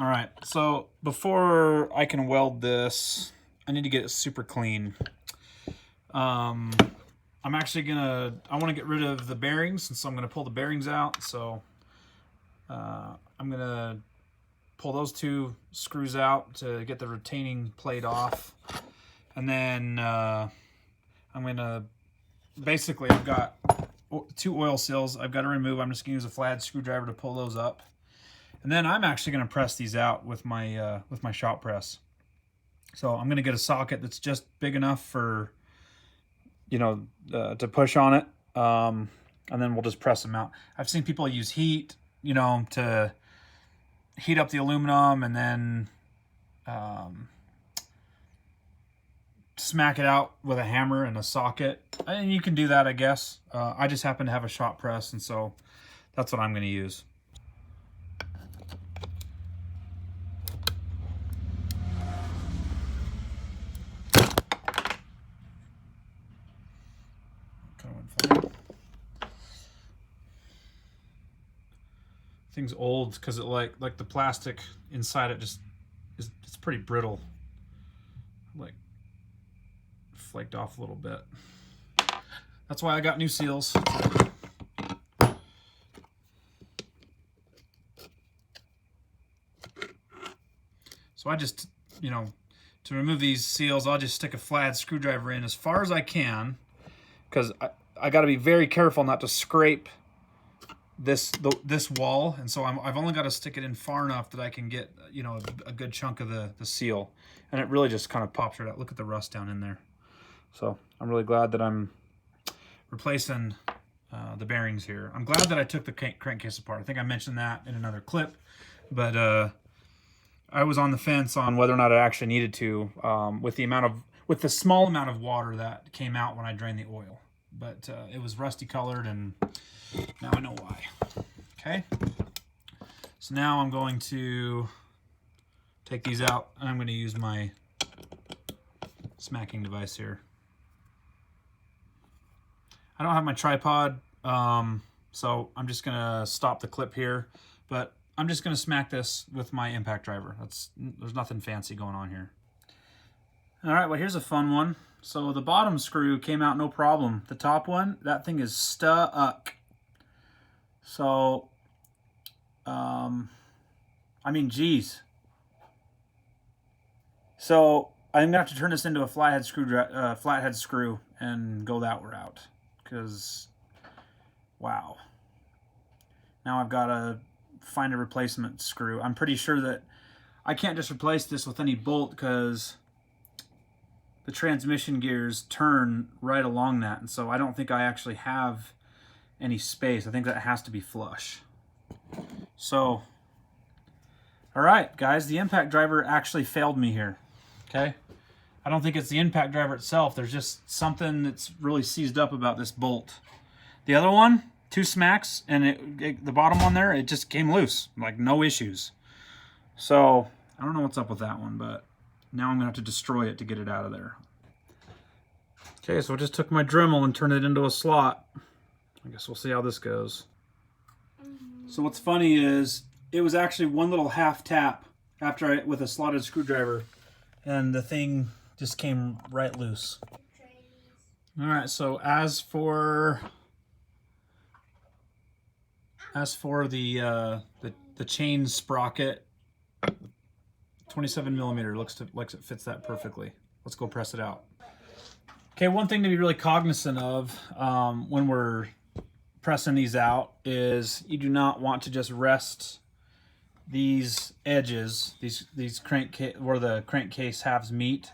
All right, so before I can weld this, I need to get it super clean. I'm actually I want to get rid of the bearings, and so I'm gonna pull the bearings out. So I'm gonna pull those two screws out to get the retaining plate off. And then I'm gonna, basically I've got 2 oil seals I've got to remove. I'm just gonna use a flathead screwdriver to pull those up. And then I'm actually gonna press these out with my shop press. So I'm gonna get a socket that's just big enough for, you know, to push on it. And then we'll just press them out. I've seen people use heat, you know, to heat up the aluminum and then smack it out with a hammer and a socket. And you can do that, I guess. I just happen to have a shop press, and so that's what I'm going to use. Thing's old because it like the plastic inside it just is, it's pretty brittle. Like flaked off a little bit. That's why I got new seals. So I just, you know, to remove these seals, I'll just stick a flathead screwdriver in as far as I can, because I got to be very careful not to scrape this wall, and so I've only got to stick it in far enough that I can get, you know, a good chunk of the seal, and it really just kind of pops right out. Look at the rust down in there. So I'm really glad that I'm replacing the bearings here. I'm glad that I took the crankcase apart. I think I mentioned that in another clip, but I was on the fence on whether or not I actually needed to, with the small amount of water that came out when I drained the oil. But it was rusty colored, and now I know why. Okay, so now I'm going to take these out, and I'm going to use my smacking device here. I don't have my tripod, so I'm just going to stop the clip here, but I'm just going to smack this with my impact driver. There's nothing fancy going on here. All right, well, here's a fun one. So the bottom screw came out no problem. The top one, that thing is stuck. So, I mean, geez. So I'm gonna have to turn this into a flathead screw and go that route, because, wow. Now I've got to find a replacement screw. I'm pretty sure that I can't just replace this with any bolt, because the transmission gears turn right along that, and so I don't think I actually have any space. I think that has to be flush. So, all right, guys, the impact driver actually failed me here. Okay, I don't think it's the impact driver itself. There's just something that's really seized up about this bolt. The other one, 2 smacks, and the bottom one there, it just came loose, like no issues. So I don't know what's up with that one, but now I'm gonna have to destroy it to get it out of there. Okay, so I just took my Dremel and turned it into a slot. I guess we'll see how this goes. So what's funny is it was actually one little half tap with a slotted screwdriver, and the thing just came right loose. All right, so as for the chain sprocket, 27 millimeter looks like it fits that perfectly. Let's go press it out. Okay, one thing to be really cognizant of when we're pressing these out is you do not want to just rest these edges, these crankcase, where the crankcase halves meet,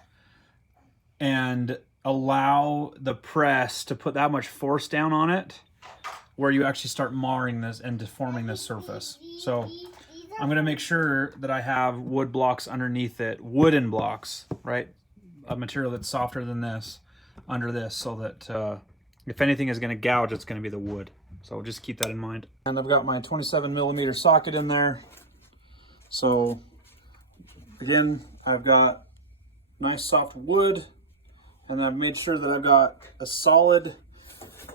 and allow the press to put that much force down on it where you actually start marring this and deforming this surface. So I'm going to make sure that I have wood blocks underneath it, wooden blocks, right? A material that's softer than this under this, so that if anything is going to gouge, it's going to be the wood. So just keep that in mind. And I've got my 27 millimeter socket in there. So again, I've got nice soft wood, and I've made sure that I've got a solid,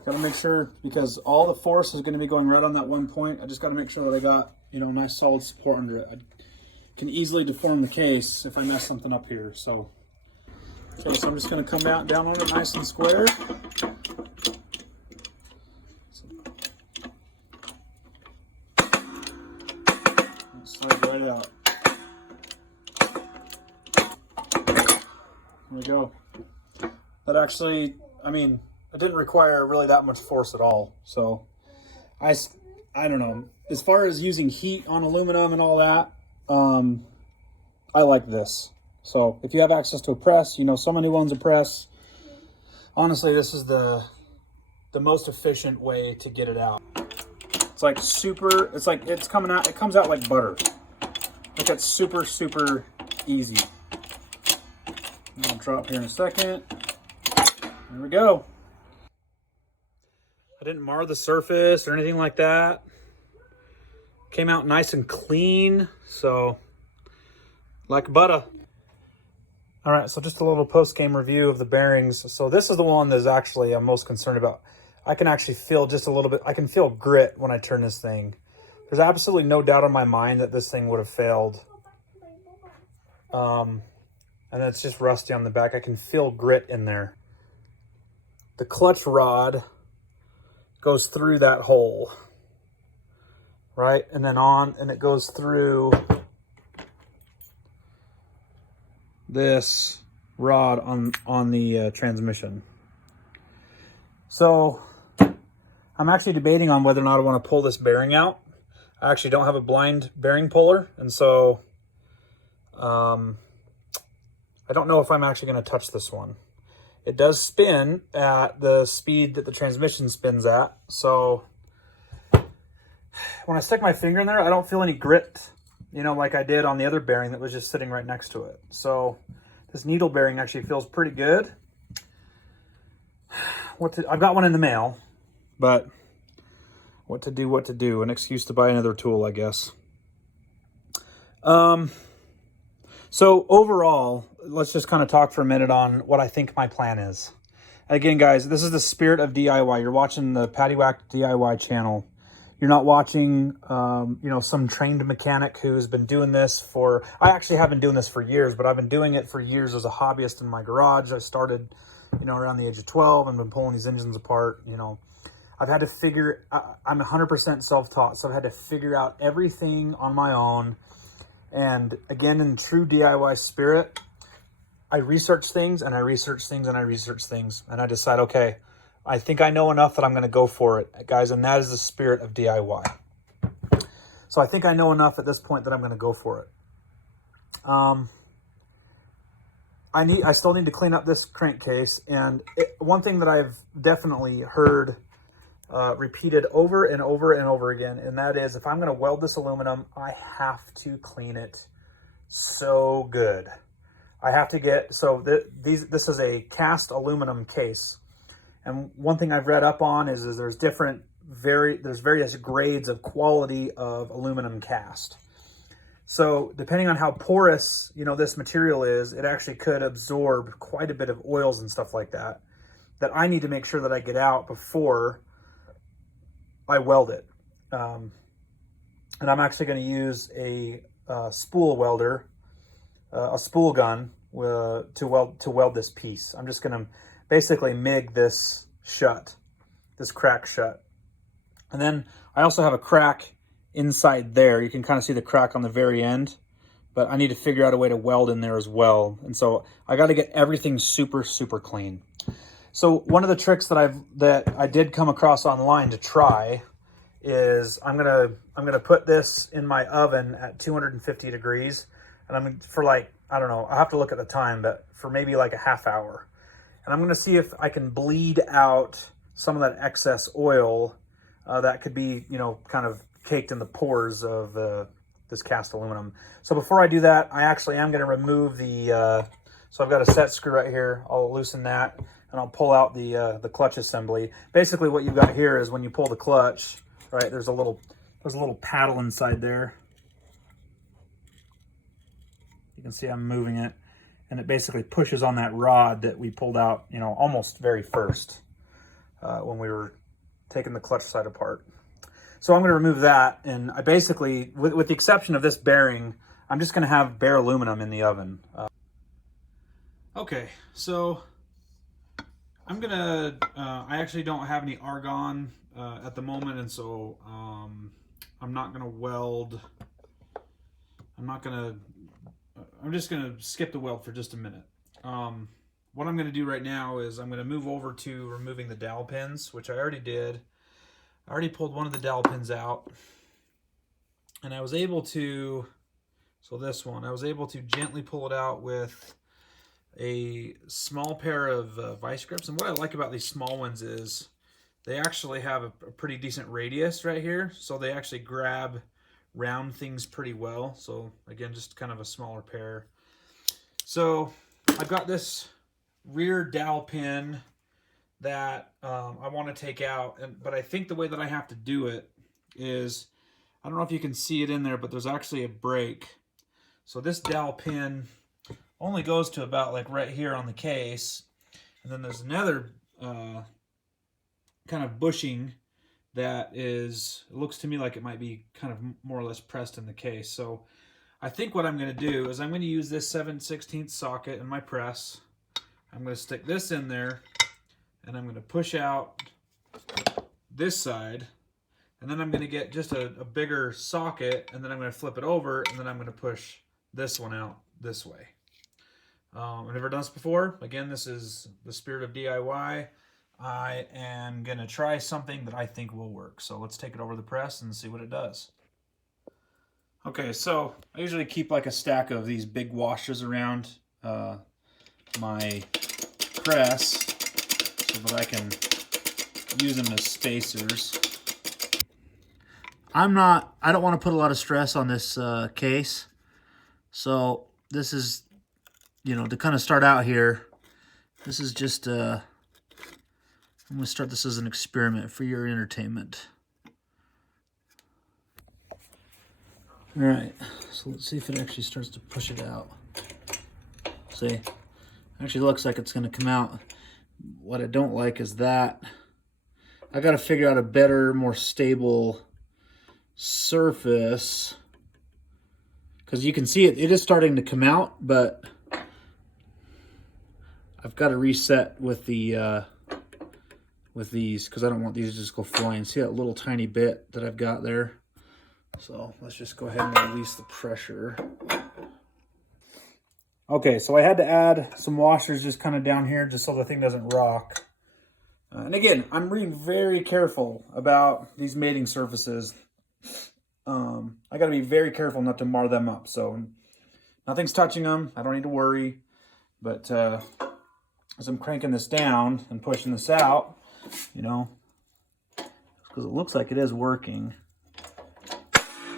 got to make sure, because all the force is going to be going right on that one point. I just got to make sure that I got, you know, nice solid support under it. I can easily deform the case if I mess something up here. So, okay, so I'm just going to come down on it nice and square. Slide right out. There we go. That actually, I mean, it didn't require really that much force at all. So I don't know. As far as using heat on aluminum and all that, I like this. So if you have access to a press, you know someone who owns a press, honestly, this is the most efficient way to get it out. It's like super, it's like it's coming out, it comes out like butter. Like it's super, super easy. I'm gonna drop here in a second. There we go. I didn't mar the surface or anything like that. Came out nice and clean, so like butter. All right, so just a little post-game review of the bearings. So this is the one that's actually I'm most concerned about. I can actually feel just a little bit, I can feel grit when I turn this thing. There's absolutely no doubt in my mind that this thing would have failed. And it's just rusty on the back. I can feel grit in there. The clutch rod goes through that hole, right? And then on, and it goes through this rod on the transmission. So I'm actually debating on whether or not I want to pull this bearing out. I actually don't have a blind bearing puller, and so I don't know if I'm actually going to touch this one. It does spin at the speed that the transmission spins at, so when I stick my finger in there, I don't feel any grit, you know, like I did on the other bearing that was just sitting right next to it. So this needle bearing actually feels pretty good. I've got one in the mail, but what to do, an excuse to buy another tool, I guess. So overall, let's just kind of talk for a minute on what I think my plan is. Again, guys, this is the spirit of DIY. You're watching the Patty Whack DIY channel. You're not watching, you know, some trained mechanic who's been doing this for, I actually have been doing this for years, but I've been doing it for years as a hobbyist in my garage. I started, you know, around the age of 12 and been pulling these engines apart. You know, I've had to figure, I'm 100% self-taught, so I've had to figure out everything on my own. And again, in true DIY spirit, I research things and I research things and I research things. And I decide, okay, I think I know enough that I'm going to go for it, guys. And that is the spirit of DIY. So I think I know enough at this point that I'm going to go for it. I still need to clean up this crankcase. And one thing that I've definitely heard repeated over and over and over again, and that is if I'm going to weld this aluminum, I have to clean it so good. I have to get, so this is a cast aluminum case. And one thing I've read up on is there's various grades of quality of aluminum cast. So depending on how porous, you know, this material is, it actually could absorb quite a bit of oils and stuff like that I need to make sure that I get out before I weld it. And I'm actually going to use a spool welder, a spool gun to weld this piece. I'm just going to basically MIG this shut, this crack shut. And then I also have a crack inside there. You can kind of see the crack on the very end, but I need to figure out a way to weld in there as well. And so I got to get everything super, super clean. So one of the tricks that I did come across online to try is I'm gonna put this in my oven at 250 degrees, and I'm for like, I don't know, I have to look at the time, but for maybe like a half hour. And I'm gonna see if I can bleed out some of that excess oil that could be, you know, kind of caked in the pores of this cast aluminum. So before I do that, I actually am gonna remove the, so I've got a set screw right here. I'll loosen that and I'll pull out the clutch assembly. Basically what you've got here is when you pull the clutch, right, there's a little paddle inside there. You can see I'm moving it, and it basically pushes on that rod that we pulled out, you know, almost very first when we were taking the clutch side apart. So I'm going to remove that, and I basically, with the exception of this bearing, I'm just going to have bare aluminum in the oven. Okay, so I'm going to, I actually don't have any argon at the moment, and so I'm not going to weld. I'm just going to skip the weld for just a minute. What I'm going to do right now is I'm going to move over to removing the dowel pins, which I already did. I already pulled one of the dowel pins out, and I was able to, so this one, I was able to gently pull it out with a small pair of vice grips. And what I like about these small ones is they actually have a pretty decent radius right here, so they actually grab round things pretty well. So again, just kind of a smaller pair. So I've got this rear dowel pin that I want to take out, but I think the way that I have to do it is, I don't know if you can see it in there, but there's actually a break. So this dowel pin only goes to about like right here on the case, and then there's another kind of bushing that is, it looks to me like it might be kind of more or less pressed in the case. So I think what I'm going to do is I'm going to use this 7/16 socket in my press. I'm going to stick this in there, and I'm going to push out this side, and then I'm going to get just a bigger socket, and then I'm going to flip it over, and then I'm going to push this one out this way. I've never done this before. Again, this is the spirit of DIY. I am going to try something that I think will work. So let's take it over the press and see what it does. Okay, so I usually keep like a stack of these big washers around my press so that I can use them as spacers. I don't want to put a lot of stress on this case. So this is, you know, to kind of start out here, this is just, I'm going to start this as an experiment for your entertainment. All right, so let's see if it actually starts to push it out. See, it actually looks like it's going to come out. What I don't like is that I got to figure out a better, more stable surface, because you can see it is starting to come out, but I've got to reset with the with these, because I don't want these to just go flying. See that little tiny bit that I've got there? So let's just go ahead and release the pressure. Okay, so I had to add some washers just kind of down here just so the thing doesn't rock. And again, I'm being very careful about these mating surfaces. I got to be very careful not to mar them up. So nothing's touching them. I don't need to worry. But as I'm cranking this down and pushing this out, you know, because it looks like it is working.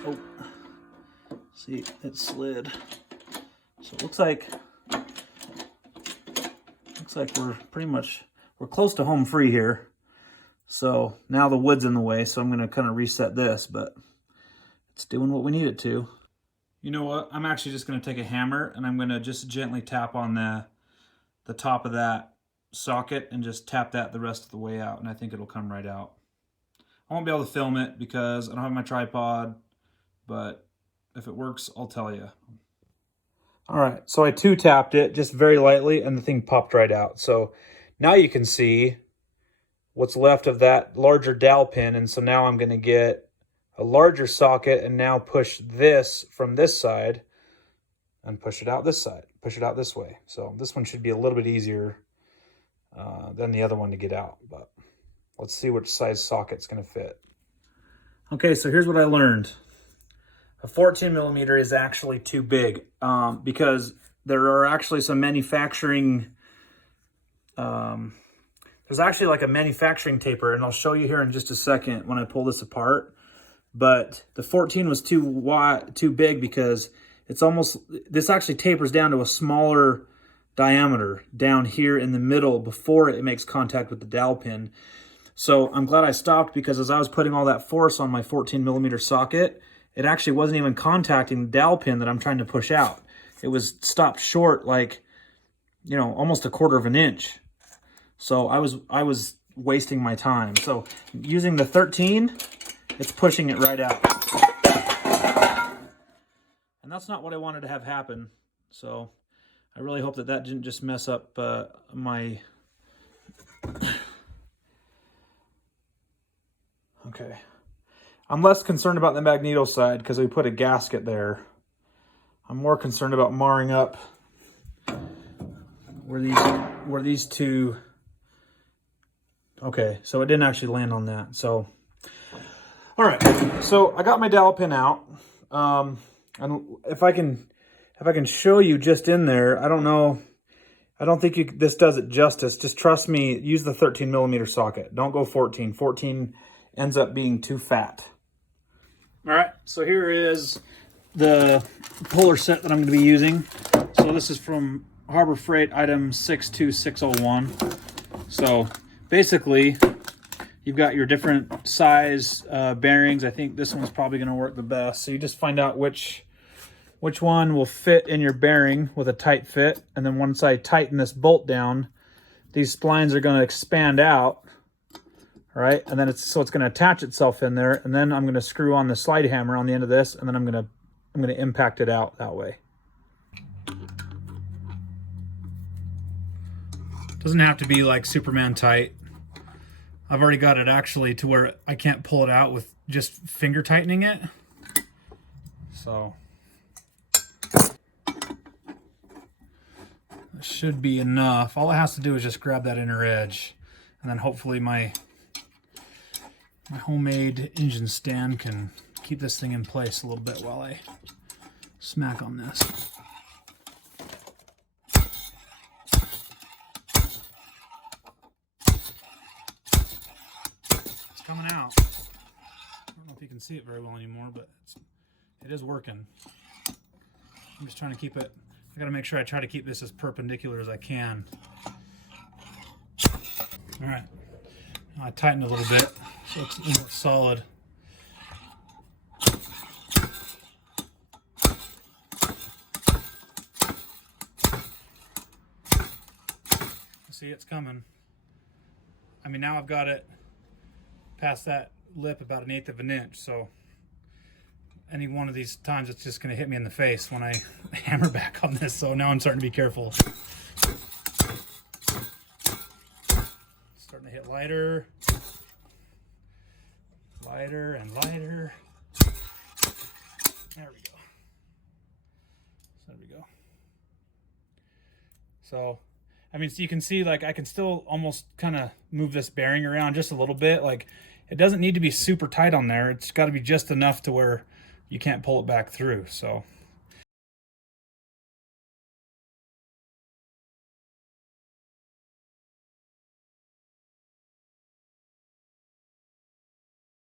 Oh, see, it slid. So it looks like we're close to home free here. So now the wood's in the way, so I'm going to kind of reset this, but it's doing what we need it to. You know what? I'm actually just going to take a hammer and I'm going to just gently tap on the top of that socket and just tap that the rest of the way out, and I think it'll come right out. I won't be able to film it because I don't have my tripod, but if it works, I'll tell you. All right, so I two-tapped it just very lightly, and the thing popped right out. So now you can see what's left of that larger dowel pin, and so now I'm going to get a larger socket and now push this from this side and push it out this side, push it out this way. So this one should be a little bit easier than the other one to get out, but let's see which size socket's going to fit. Okay, so here's what I learned. A 14 millimeter is actually too big because there are actually some manufacturing, there's actually like a manufacturing taper, and I'll show you here in just a second when I pull this apart. But the 14 was too big because it's almost, this actually tapers down to a smaller diameter down here in the middle before it makes contact with the dowel pin. So I'm glad I stopped, because as I was putting all that force on my 14 millimeter socket, it actually wasn't even contacting the dowel pin that I'm trying to push out. It was stopped short, like, you know, almost 1/4 of an inch. So I was wasting my time. So using the 13, it's pushing it right out. And And that's not what I wanted to have happen. So I really hope that that didn't just mess up my... Okay. I'm less concerned about the magneto side because we put a gasket there. I'm more concerned about marring up where these two... Okay, so it didn't actually land on that. So, all right. So I got my dowel pin out. And if I can show you just in there, I don't know. I don't think this does it justice. Just trust me. Use the 13mm socket. Don't go 14. 14 ends up being too fat. All right. So here is the puller set that I'm going to be using. So this is from Harbor Freight item 62601. So basically, you've got your different size bearings. I think this one's probably going to work the best. So you just find out which one will fit in your bearing with a tight fit. And then once I tighten this bolt down, these splines are going to expand out. All right, and then it's going to attach itself in there, and then I'm going to screw on the slide hammer on the end of this, and then I'm going to impact it out that way. Doesn't have to be like Superman tight. I've already got it actually to where I can't pull it out with just finger tightening it. So that should be enough. All it has to do is just grab that inner edge, and then hopefully my homemade engine stand can keep this thing in place a little bit while I smack on this. It's coming out. I don't know if you can see it very well anymore, but it is working. I'm just trying to keep it, I gotta make sure I try to keep this as perpendicular as I can. All right, now I tighten a little bit so it's more solid. See, it's coming. I mean, now I've got it past that lip about 1/8 of an inch, so any one of these times it's just going to hit me in the face when I hammer back on this, so now I'm starting to be careful. Starting to hit lighter. Lighter and lighter. There we go. There we go. So, I mean, so you can see, like, I can still almost kind of move this bearing around just a little bit. Like, it doesn't need to be super tight on there. It's got to be just enough to where you can't pull it back through. So